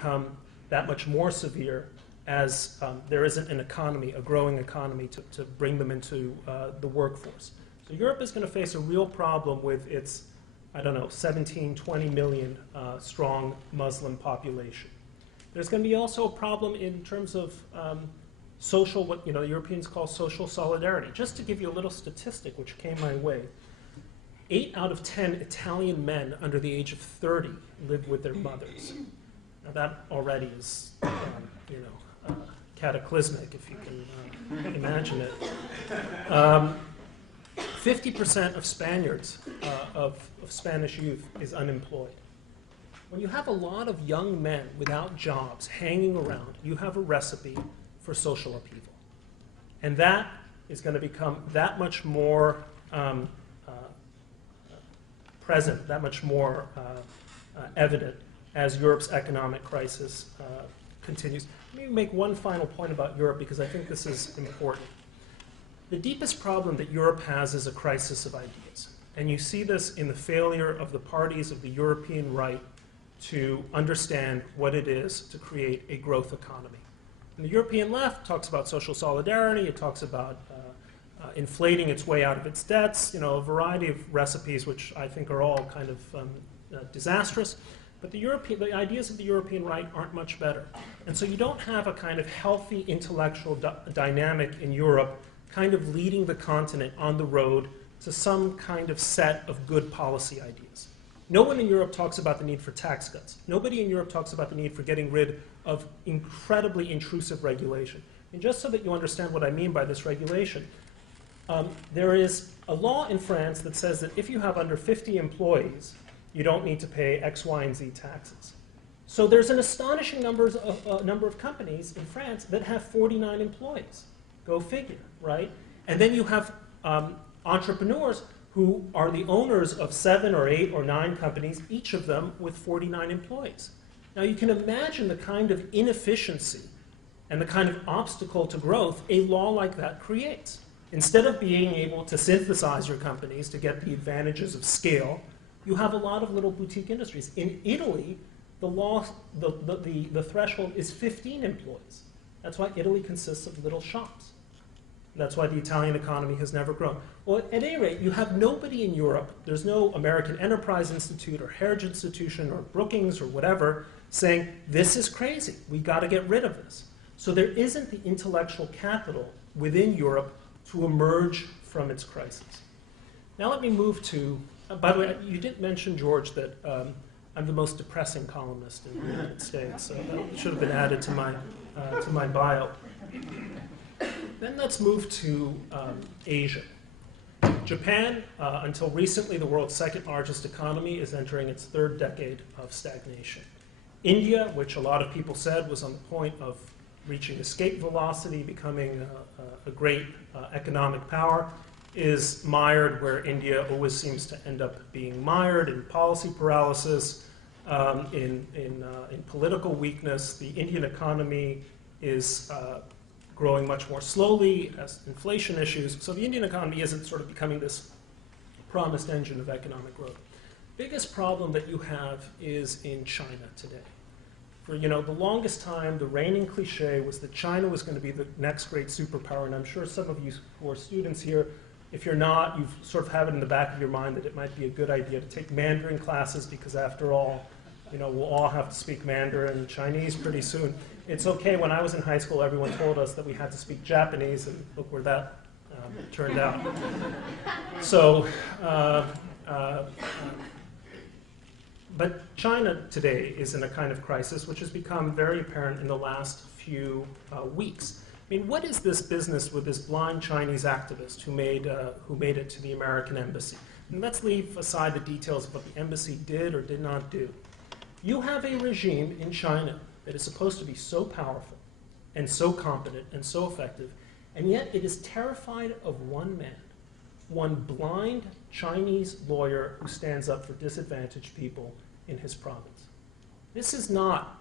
become that much more severe as there isn't an economy, a growing economy, to bring them into the workforce. So Europe is going to face a real problem with its, I don't know, 17, 20 million strong Muslim population. There's going to be also a problem in terms of social, what the Europeans call social solidarity. Just to give you a little statistic which came my way, 8 out of 10 Italian men under the age of 30 live with their mothers. Now that already is, cataclysmic, if you can imagine it. 50% of Spaniards, of Spanish youth, is unemployed. When you have a lot of young men without jobs hanging around, you have a recipe for social upheaval. And that is going to become that much more present, that much more evident as Europe's economic crisis continues. Let me make one final point about Europe because I think this is important. The deepest problem that Europe has is a crisis of ideas. And you see this in the failure of the parties of the European right to understand what it is to create a growth economy. And the European left talks about social solidarity, it talks about inflating its way out of its debts, a variety of recipes which I think are all kind of disastrous. But the ideas of the European right aren't much better. And so you don't have a kind of healthy intellectual dynamic in Europe kind of leading the continent on the road to some kind of set of good policy ideas. No one in Europe talks about the need for tax cuts. Nobody in Europe talks about the need for getting rid of incredibly intrusive regulation. And just so that you understand what I mean by this regulation, there is a law in France that says that if you have under 50 employees, you don't need to pay X, Y, and Z taxes. So there's an astonishing number of companies in France that have 49 employees. Go figure, right? And then you have entrepreneurs who are the owners of 7 or 8 or 9 companies, each of them with 49 employees. Now you can imagine the kind of inefficiency and the kind of obstacle to growth a law like that creates. Instead of being able to synthesize your companies to get the advantages of scale, you have a lot of little boutique industries. In Italy, the threshold is 15 employees. That's why Italy consists of little shops. That's why the Italian economy has never grown. Well, at any rate, you have nobody in Europe, there's no American Enterprise Institute or Heritage Institution or Brookings or whatever, saying, this is crazy, we got to get rid of this. So there isn't the intellectual capital within Europe to emerge from its crisis. Now let me move to, by the way, you didn't mention, George, that I'm the most depressing columnist in the United States, so that should have been added to my bio. Then let's move to Asia. Japan, until recently the world's second largest economy, is entering its 3rd decade of stagnation. India, which a lot of people said was on the point of reaching escape velocity, becoming a great economic power, is mired where India always seems to end up being mired in policy paralysis, in political weakness. The Indian economy is growing much more slowly as inflation issues. So the Indian economy isn't sort of becoming this promised engine of economic growth. Biggest problem that you have is in China today. For the longest time, the reigning cliche was that China was going to be the next great superpower, and I'm sure some of you who are students here, if you're not, you sort of have it in the back of your mind that it might be a good idea to take Mandarin classes because after all, we'll all have to speak Mandarin and Chinese pretty soon. It's okay, when I was in high school, everyone told us that we had to speak Japanese, and look where that turned out. So, but China today is in a kind of crisis which has become very apparent in the last few weeks. I mean, what is this business with this blind Chinese activist who made it to the American embassy? And let's leave aside the details of what the embassy did or did not do. You have a regime in China that is supposed to be so powerful and so competent and so effective, and yet it is terrified of one man, one blind Chinese lawyer who stands up for disadvantaged people in his province. This is not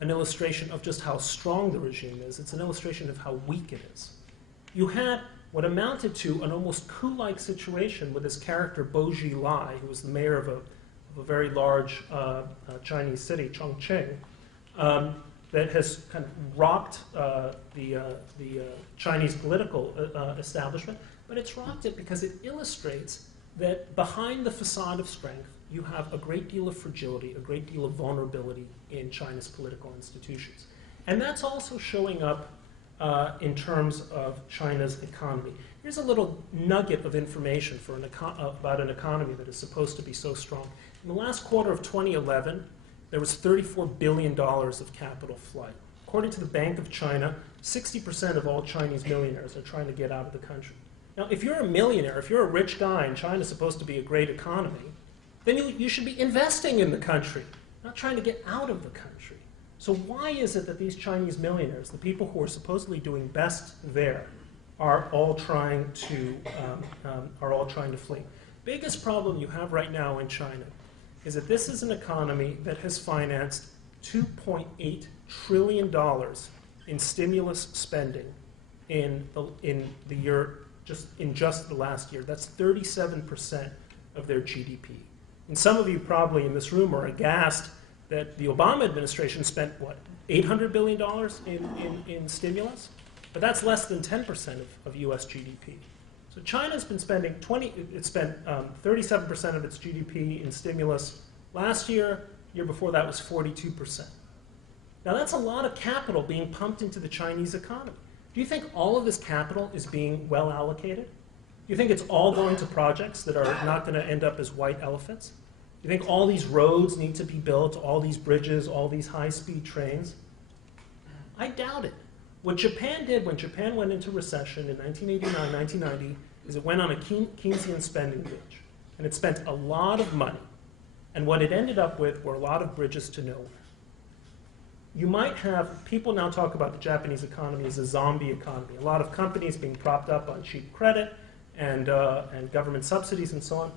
an illustration of just how strong the regime is, it's an illustration of how weak it is. You had what amounted to an almost coup-like situation with this character Bo Xilai, who was the mayor of a very large Chinese city, Chongqing, that has kind of rocked the Chinese political establishment, but it's rocked it because it illustrates that behind the facade of strength, you have a great deal of fragility, a great deal of vulnerability in China's political institutions. And that's also showing up in terms of China's economy. Here's a little nugget of information for about an economy that is supposed to be so strong. In the last quarter of 2011, there was $34 billion of capital flight. According to the Bank of China, 60% of all Chinese millionaires are trying to get out of the country. Now, if you're a millionaire, if you're a rich guy and China's supposed to be a great economy, then you should be investing in the country, not trying to get out of the country. So why is it that these Chinese millionaires, the people who are supposedly doing best there, are all trying to flee? Biggest problem you have right now in China is that this is an economy that has financed $2.8 trillion in stimulus spending in the year just the last year. That's 37% of their GDP. And some of you probably in this room are aghast that the Obama administration spent, what, $800 billion in stimulus? But that's less than 10% of US GDP. So China's been spending 37% of its GDP in stimulus last year. Year before that was 42%. Now that's a lot of capital being pumped into the Chinese economy. Do you think all of this capital is being well allocated? Do you think it's all going to projects that are not going to end up as white elephants? Do you think all these roads need to be built, all these bridges, all these high-speed trains? I doubt it. What Japan did when Japan went into recession in 1989, 1990, is it went on a Keynesian spending binge. And it spent a lot of money. And what it ended up with were a lot of bridges to nowhere. You might have, people now talk about the Japanese economy as a zombie economy. A lot of companies being propped up on cheap credit and government subsidies and so on.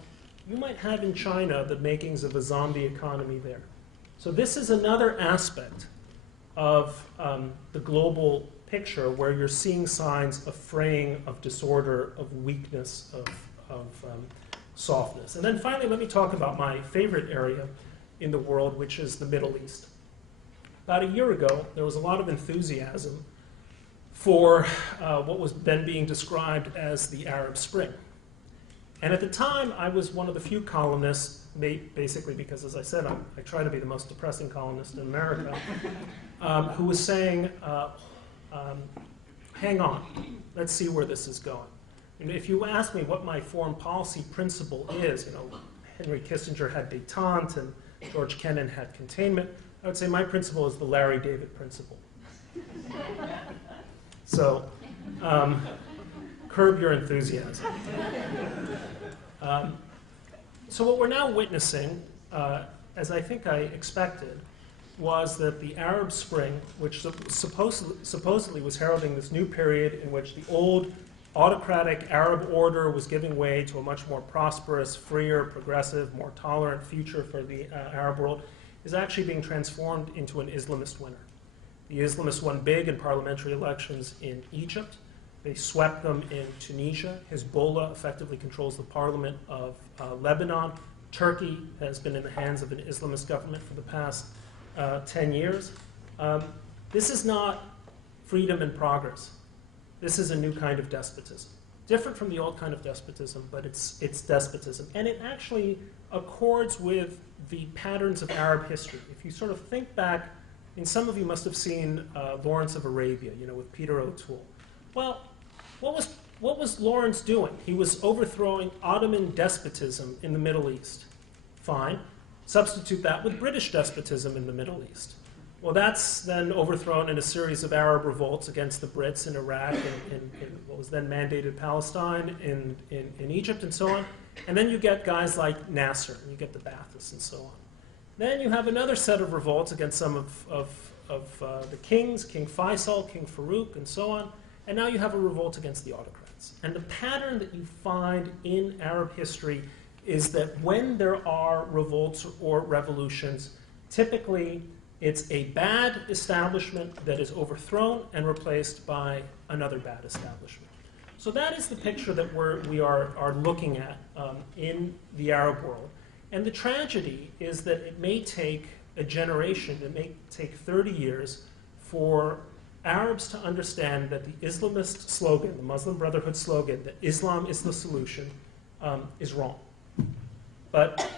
You might have in China the makings of a zombie economy there. So this is another aspect of the global picture where you're seeing signs of fraying, of disorder, of weakness, of softness. And then finally, let me talk about my favorite area in the world, which is the Middle East. About a year ago, there was a lot of enthusiasm for what was then being described as the Arab Spring. And at the time, I was one of the few columnists, basically because, as I said, I try to be the most depressing columnist in America, who was saying, hang on, let's see where this is going. And if you ask me what my foreign policy principle is, Henry Kissinger had détente and George Kennan had containment, I would say my principle is the Larry David principle. So, curb your enthusiasm. So what we're now witnessing, as I think I expected, was that the Arab Spring, which supposedly was heralding this new period in which the old autocratic Arab order was giving way to a much more prosperous, freer, progressive, more tolerant future for the Arab world, is actually being transformed into an Islamist winner. The Islamists won big in parliamentary elections in Egypt. They swept them in Tunisia. Hezbollah effectively controls the parliament of Lebanon. Turkey has been in the hands of an Islamist government for the past 10 years. This is not freedom and progress. This is a new kind of despotism. Different from the old kind of despotism, but it's despotism. And it actually accords with the patterns of Arab history. If you sort of think back, some of you must have seen Lawrence of Arabia, with Peter O'Toole. Well, what was Lawrence doing? He was overthrowing Ottoman despotism in the Middle East. Fine. Substitute that with British despotism in the Middle East. Well, that's then overthrown in a series of Arab revolts against the Brits in Iraq and in what was then mandated Palestine, in Egypt, and so on. And then you get guys like Nasser, and you get the Baathists, and so on. Then you have another set of revolts against some of the kings, King Faisal, King Farouk, and so on. And now you have a revolt against the autocrats. And the pattern that you find in Arab history is that when there are revolts or revolutions, typically it's a bad establishment that is overthrown and replaced by another bad establishment. So that is the picture that we are looking at in the Arab world. And the tragedy is that it may take a generation, it may take 30 years for Arabs to understand that the Islamist slogan, the Muslim Brotherhood slogan, that Islam is the solution, is wrong. But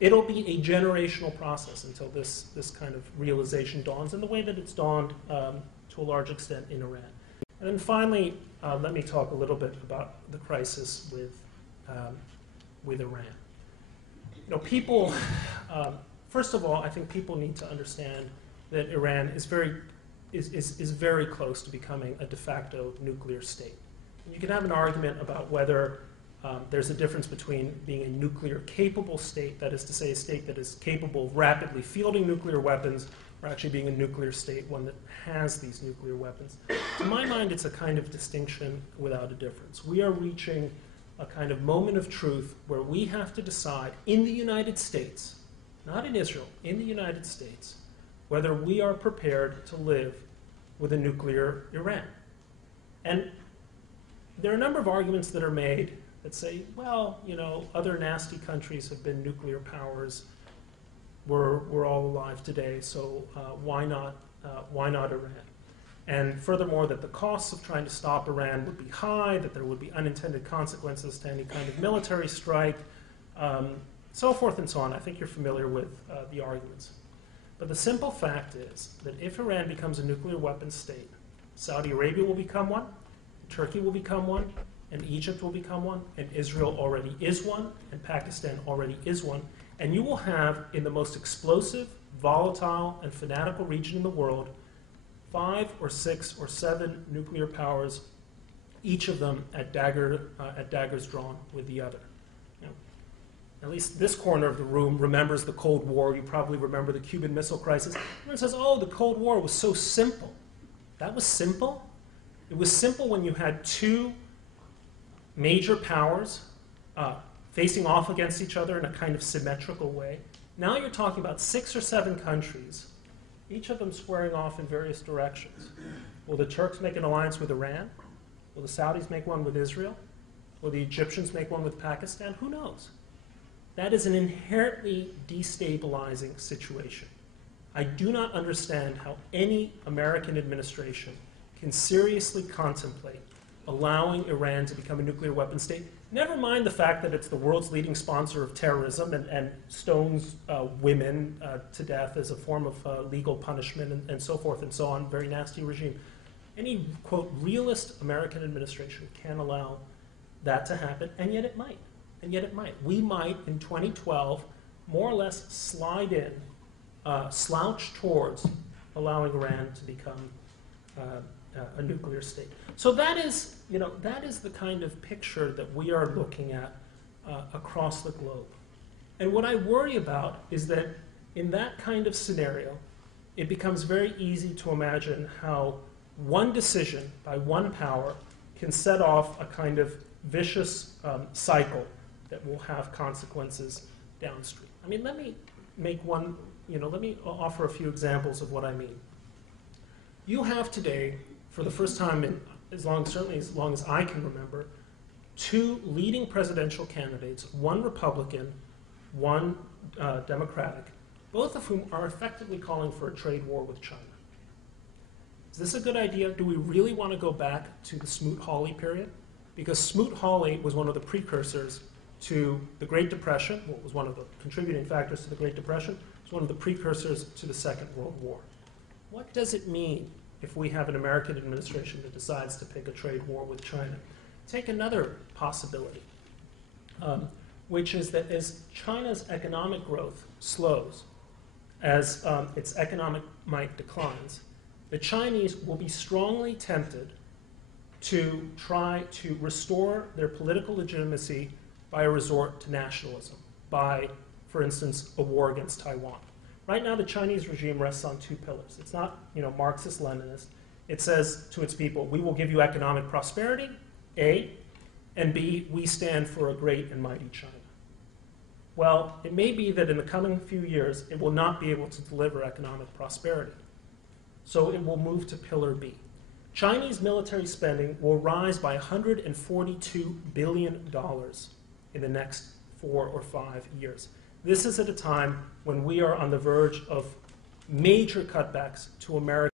it'll be a generational process until this kind of realization dawns in the way that it's dawned to a large extent in Iran. And then finally, let me talk a little bit about the crisis with Iran. You know, people, first of all, I think people need to understand that Iran is very close to becoming a de facto nuclear state. You can have an argument about whether there's a difference between being a nuclear-capable state, that is to say a state that is capable of rapidly fielding nuclear weapons, or actually being a nuclear state, one that has these nuclear weapons. To my mind, it's a kind of distinction without a difference. We are reaching a kind of moment of truth where we have to decide in the United States, not in Israel, in the United States, whether we are prepared to live with a nuclear Iran. And there are a number of arguments that are made that say, well, you know, other nasty countries have been nuclear powers. We're all alive today, so why not Iran? And furthermore, that the costs of trying to stop Iran would be high, that there would be unintended consequences to any kind of military strike, so forth and so on. I think you're familiar with the arguments. But the simple fact is that if Iran becomes a nuclear weapons state, Saudi Arabia will become one, Turkey will become one, and Egypt will become one, and Israel already is one, and Pakistan already is one. And you will have, in the most explosive, volatile, and fanatical region in the world, 5 or 6 or 7 nuclear powers, each of them at daggers drawn with the other. You know, at least this corner of the room remembers the Cold War. You probably remember the Cuban Missile Crisis. Everyone says, oh, the Cold War was so simple. That was simple? It was simple when you had 2 major powers facing off against each other in a kind of symmetrical way. Now you're talking about 6 or 7 countries, each of them squaring off in various directions. Will the Turks make an alliance with Iran? Will the Saudis make one with Israel? Will the Egyptians make one with Pakistan? Who knows? That is an inherently destabilizing situation. I do not understand how any American administration can seriously contemplate allowing Iran to become a nuclear weapon state. Never mind the fact that it's the world's leading sponsor of terrorism and stones women to death as a form of legal punishment and so forth and so on, very nasty regime. Any, quote, realist American administration can allow that to happen, and yet it might. And yet it might. We might, in 2012, more or less slide in, slouch towards allowing Iran to become a nuclear state. So that is, you know, that is the kind of picture that we are looking at across the globe. And what I worry about is that in that kind of scenario, it becomes very easy to imagine how one decision by one power can set off a kind of vicious cycle that will have consequences downstream. I mean, let me make one, you know, let me offer a few examples of what I mean. You have today, for the first time in certainly as long as I can remember, 2 leading presidential candidates, one Republican, one Democratic, both of whom are effectively calling for a trade war with China. Is this a good idea? Do we really want to go back to the Smoot-Hawley period? Because Smoot-Hawley was one of the precursors to the Great Depression, well, was one of the contributing factors to the Great Depression, it was one of the precursors to the Second World War. What does it mean if we have an American administration that decides to pick a trade war with China? Take another possibility, which is that as China's economic growth slows, as its economic might declines, the Chinese will be strongly tempted to try to restore their political legitimacy by a resort to nationalism, by, for instance, a war against Taiwan. Right now, the Chinese regime rests on 2 pillars. It's not, you know, Marxist-Leninist. It says to its people, we will give you economic prosperity, A, and B, we stand for a great and mighty China. Well, it may be that in the coming few years, it will not be able to deliver economic prosperity. So it will move to pillar B. Chinese military spending will rise by $142 billion in the next 4 or 5 years. This is at a time when we are on the verge of major cutbacks to American